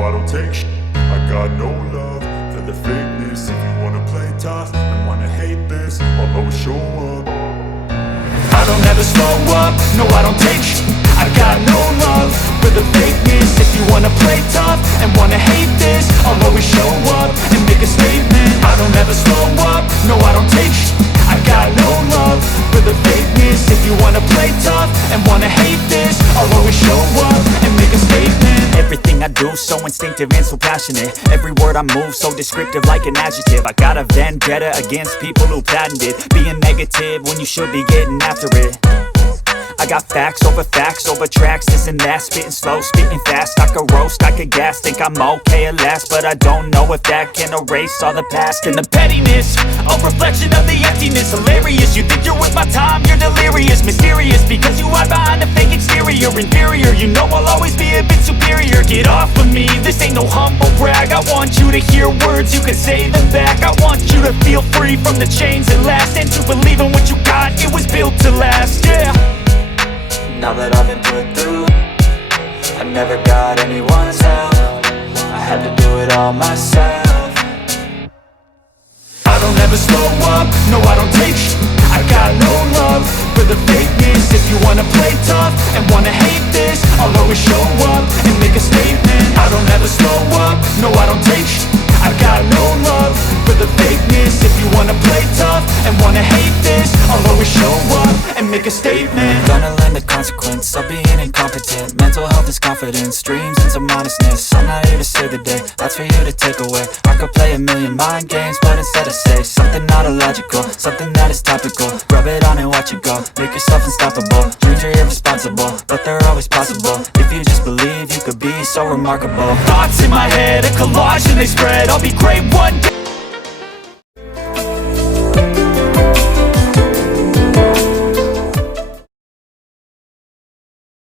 I don't take shit. I got no love for the fakeness. If you wanna play tough and wanna hate this, I'll always show up. I don't ever slow up, no I don't take shit. I got no love for the fakeness. If you wanna play tough and wanna hate this, I'll always show up and make a statement. I don't ever slow up, no I don't take shit. I got no love for the fakeness. If you wanna play tough and wanna hate this, I'll always show up and make a statement. Everything I do so instinctive and so passionate. Every word I move so descriptive like an adjective. I got a vendetta against people who patented being negative when you should be getting after it. I got facts over tracks, this and that. Spitting slow, spitting fast. I could roast, I could gas. Think I'm okay at last, but I don't know if that can erase all the past. And the pettiness, a reflection of the emptiness. Hilarious, you think you're with my time, you're delirious. Mysterious, because you hide behind a fake exterior. Inferior, you know I'll always be a bit superior. Get off of me, this ain't no humble brag. I want you to hear words, you can say them back. I want you to feel free from the chains that last, and to believe in what you got, it was built to last, yeah. Now that I've been put through, I never got anyone's help. I had to do it all myself. I don't ever slow up, no I don't take shit. I got no love for the fakeness. If you wanna play tough and wanna hate this, I'll always show up and make a statement. I don't ever slow up, no I don't take shit. I got no love for the fakeness. If you wanna play tough and wanna hate this, I'll always show up and make a statement. Gonna learn the consequence of being incompetent. Mental health is confidence, dreams and some honestness. I'm not here to save the day, that's for you to take away. I could play a million mind games, but instead I say something not illogical, something that is topical. Rub it on and watch it go, make yourself unstoppable. Dreams are irresponsible, but they're always possible. If you just believe, you could be so remarkable. Thoughts in my head, a collage and they spread. I'll be great one day.